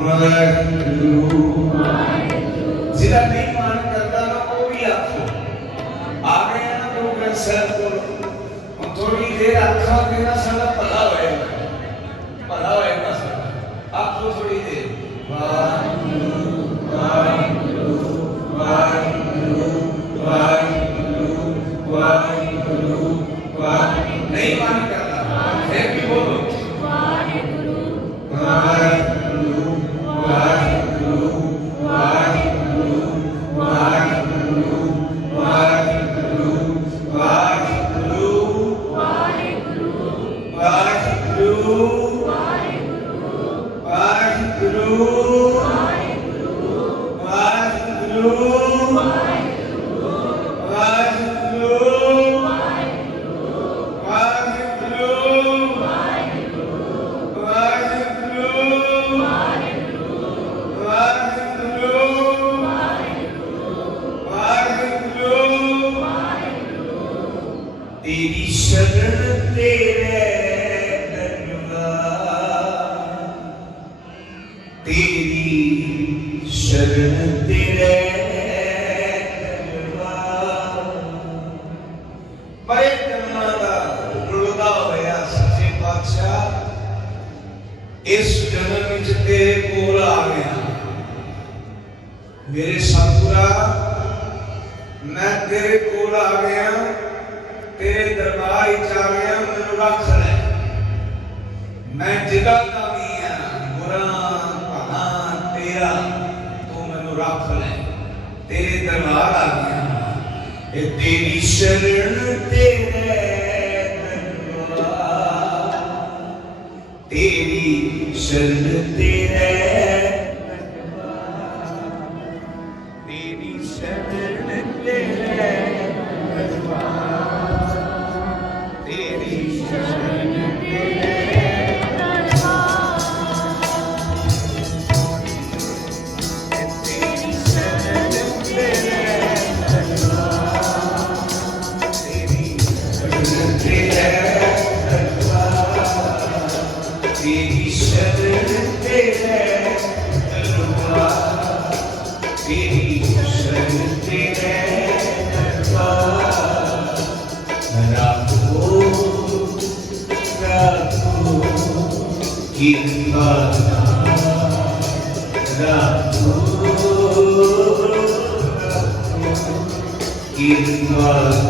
ਸਰਦਾਰ ਕੋ ਅਥੋਰੀ ਦੇ ਅੱਖਾਂ ਦੇ Bir şöyle bir تری شرم دے تری شرتے तेरी शरण ते दरबार तेरी शरण ते दरबार रखो रखो किरदार रखो रखो किरदार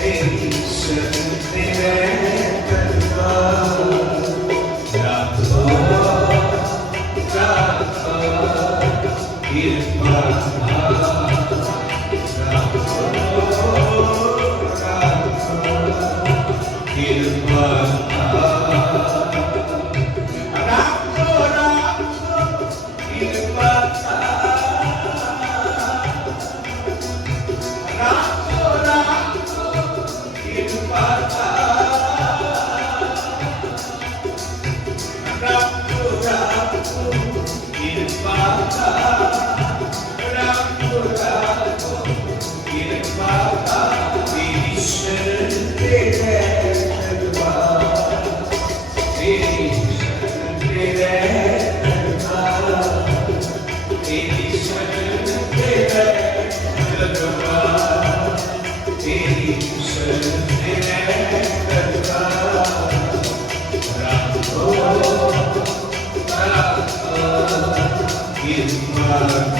change, certain things. top, even by the top. dia uh...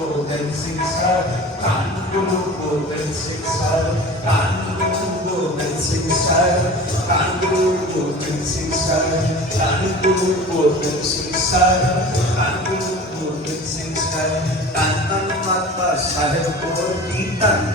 louco, del zigzag, tanto louco, del zigzag, tanto louco, del zigzag, tanto louco, del zigzag, tanto louco, del zigzag, tanto louco, del zigzag, tanto louco, del zigzag, tanto louco, del zigzag, tanto louco, del zigzag, tanto louco, del zigzag, tanto louco, del zigzag,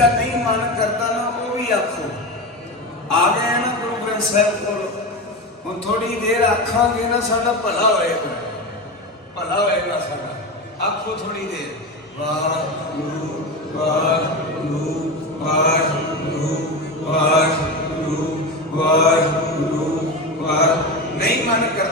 ਦਾ ਨਹੀਂ ਮਨ ਕਰਦਾ ਨਾ ਉਹ ਵੀ ਆਖੋ ਆ ਗਏ ਨਾ ਗੁਰੂ ਗ੍ਰੰਥ ਸਾਹਿਬ ਕੋਲ ਹੁਣ ਥੋੜੀ ਦੇਰ ਆਖਾਂਗੇ ਨਾ ਸਾਡਾ ਭਲਾ ਹੋਏਗਾ ਭਲਾ ਹੋਏਗਾ ਸਾਡਾ ਆਖੋ ਥੋੜੀ ਦੇਰ ਵਾਹਿਗੁਰੂ ਵਾਹਿਗੁਰੂ ਵਾਹਿਗੁਰੂ ਵਾਹਿਗੁਰੂ ਵਾਹਿਗੁਰੂ ਵਾਹਿਗੁਰੂ ਨਹੀਂ ਮਨ ਕਰਦਾ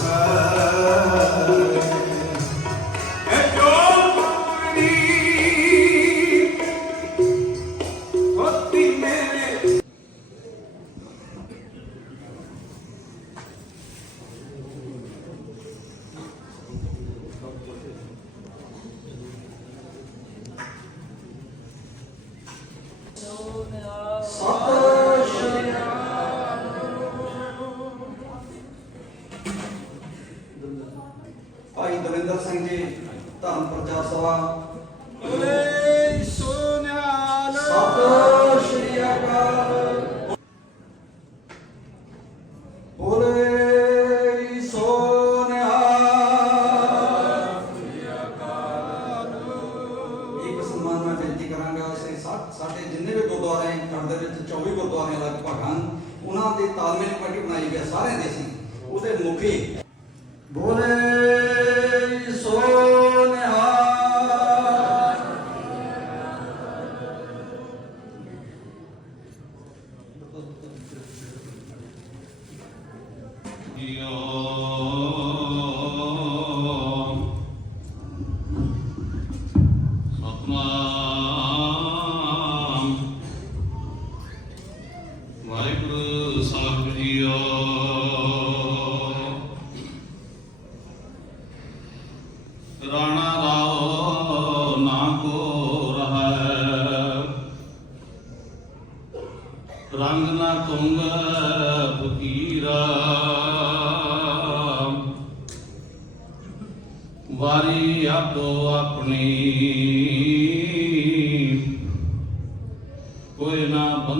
Uh... -huh. uh -huh. Dios. Old...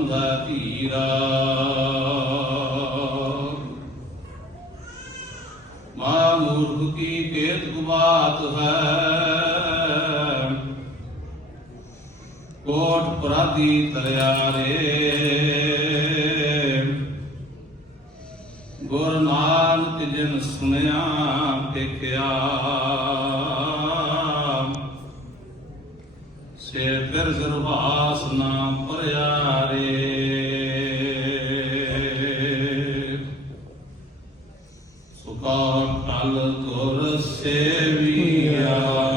la vida. قام على الكرسي يا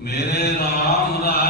Mere ram ram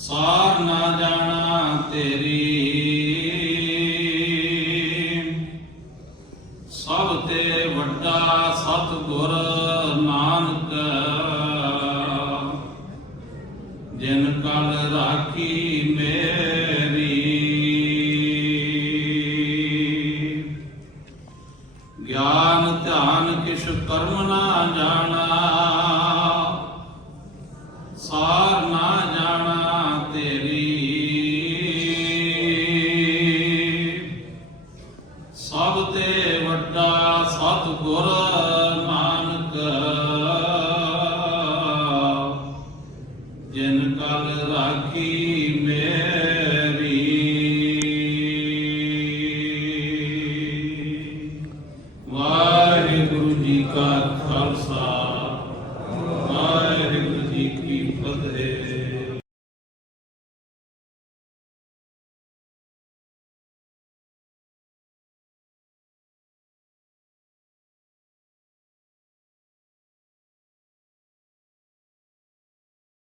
सार ना जाना तेरी adoro oh.